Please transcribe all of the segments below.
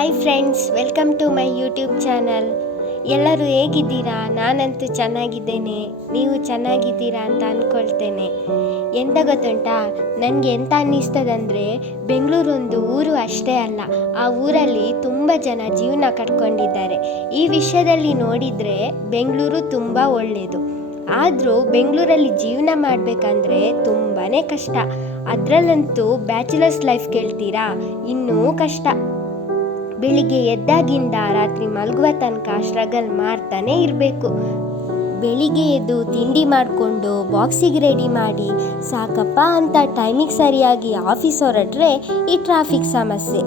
Hi friends, welcome to my YouTube channel. ಎಲ್ಲರೂ ಹೇಗಿದ್ದೀರಾ? ನಾನಂತೂ ಚೆನ್ನಾಗಿದ್ದೇನೆ. ನೀವು ಚೆನ್ನಾಗಿದ್ದೀರಾ ಅಂತ ಅಂದ್ಕೊಳ್ತೇನೆ. ಎಂತ ಗೊತ್ತುಂಟಾ, ನನಗೆ ಎಂತ ಅನ್ನಿಸ್ತದಂದರೆ, ಬೆಂಗಳೂರು ಒಂದು ಊರು ಅಷ್ಟೇ ಅಲ್ಲ, ಆ ಊರಲ್ಲಿ ತುಂಬ ಜನ ಜೀವನ ಕಟ್ಕೊಂಡಿದ್ದಾರೆ. ಈ ವಿಷಯದಲ್ಲಿ ನೋಡಿದರೆ ಬೆಂಗಳೂರು ತುಂಬ ಒಳ್ಳೆಯದು. ಆದರೂ ಬೆಂಗಳೂರಲ್ಲಿ ಜೀವನ ಮಾಡಬೇಕಂದ್ರೆ ತುಂಬಾ ಕಷ್ಟ. ಅದರಲ್ಲಂತೂ ಬ್ಯಾಚುಲರ್ಸ್ ಲೈಫ್ ಕೇಳ್ತೀರಾ, ಇನ್ನೂ ಕಷ್ಟ. ಬೆಳಿಗ್ಗೆ ಎದ್ದಾಗಿಂದ ರಾತ್ರಿ ಮಲಗುವ ತನಕ ಸ್ಟ್ರಗಲ್ ಮಾಡ್ತಾನೆ ಇರಬೇಕು. ಬೆಳಿಗ್ಗೆ ಎದ್ದು ತಿಂಡಿ ಮಾಡಿಕೊಂಡು ಬಾಕ್ಸಿಗೆ ರೆಡಿ ಮಾಡಿ ಸಾಕಪ್ಪ ಅಂತ ಟೈಮಿಗೆ ಸರಿಯಾಗಿ ಆಫೀಸ್ ಹೊರಟ್ರೆ ಈ ಟ್ರಾಫಿಕ್ ಸಮಸ್ಯೆ.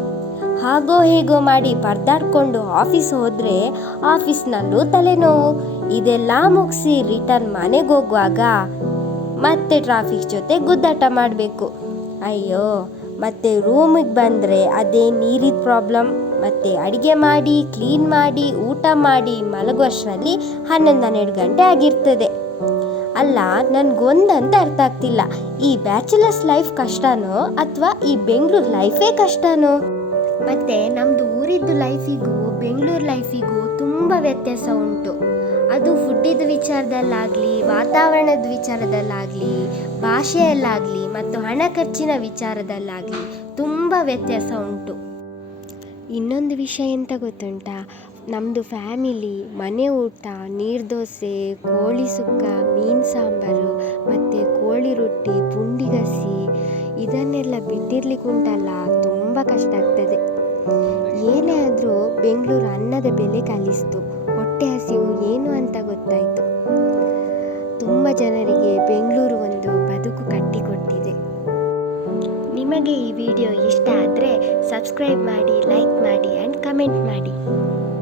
ಹಾಗೋ ಹೇಗೋ ಮಾಡಿ ಪರದಾಡ್ಕೊಂಡು ಆಫೀಸ್ ಹೋದರೆ ಆಫೀಸ್ನಲ್ಲೂ ತಲೆನೋವು. ಇದೆಲ್ಲ ಮುಗಿಸಿ ರಿಟರ್ನ್ ಮನೆಗೆ ಹೋಗುವಾಗ ಮತ್ತೆ ಟ್ರಾಫಿಕ್ ಜೊತೆ ಗುದ್ದಾಟ ಮಾಡಬೇಕು. ಅಯ್ಯೋ, ಮತ್ತು ರೂಮಿಗೆ ಬಂದರೆ ಅದೇ ನೀರಿನ ಪ್ರಾಬ್ಲಮ್. ಮತ್ತು ಅಡುಗೆ ಮಾಡಿ, ಕ್ಲೀನ್ ಮಾಡಿ, ಊಟ ಮಾಡಿ ಮಲಗುವಷ್ಟರಲ್ಲಿ 11-12 ಗಂಟೆ ಆಗಿರ್ತದೆ. ಅಲ್ಲ, ನನಗೊಂದಂತ ಅರ್ಥ ಆಗ್ತಿಲ್ಲ, ಈ ಬ್ಯಾಚುಲರ್ಸ್ ಲೈಫ್ ಕಷ್ಟನೋ ಅಥವಾ ಈ ಬೆಂಗಳೂರು ಲೈಫೇ ಕಷ್ಟನೋ? ಮತ್ತು ನಮ್ಮದು ಊರಿದ್ದು ಲೈಫಿಗೂ ಬೆಂಗಳೂರು ಲೈಫಿಗೂ ತುಂಬ ವ್ಯತ್ಯಾಸ ಉಂಟು. ಅದು ಫುಡ್ಡಿದ ವಿಚಾರದಲ್ಲಾಗಲಿ, ವಾತಾವರಣದ ವಿಚಾರದಲ್ಲಾಗಲಿ, ಭಾಷೆಯಲ್ಲಾಗಲಿ ಮತ್ತು ಹಣ ಖರ್ಚಿನ ವಿಚಾರದಲ್ಲಾಗಲಿ ತುಂಬ ವ್ಯತ್ಯಾಸ ಉಂಟು. ಇನ್ನೊಂದು ವಿಷಯ ಎಂತ ಗೊತ್ತುಂಟಾ, ನಮ್ಮದು ಫ್ಯಾಮಿಲಿ ಮನೆ ಊಟ, ನೀರು ದೋಸೆ, ಕೋಳಿ ಸುಕ್ಕ, ಮೀನು ಸಾಂಬಾರು ಮತ್ತು ಕೋಳಿ ರೊಟ್ಟಿ, ಪುಂಡಿಗಸಿ ಇದನ್ನೆಲ್ಲ ಬಿಟ್ಟಿರ್ಲಿಕ್ಕೆ ಉಂಟಲ್ಲ, ತುಂಬ ಕಷ್ಟ ಆಗ್ತದೆ. ಏನೇ ಆದರೂ ಬೆಂಗಳೂರು ಅನ್ನದ ಬೆಲೆ ಕಲಿಸ್ತು. ಹೊಟ್ಟೆ ಹಸಿವು ಏನು ಅಂತ ಗೊತ್ತಾಯಿತು. ತುಂಬ ಜನರಿಗೆ ಬೆಂಗಳೂರು ಒಂದು ಬದುಕು ಕಟ್ಟಿಕೊಟ್ಟಿದೆ. ನಿಮಗೆ ಈ ವಿಡಿಯೋ ಇಷ್ಟ ಆದರೆ ಸಬ್ಸ್ಕ್ರೈಬ್ ಮಾಡಿ, ಲೈಕ್ ಮಾಡಿ ಆ್ಯಂಡ್ ಕಮೆಂಟ್ ಮಾಡಿ.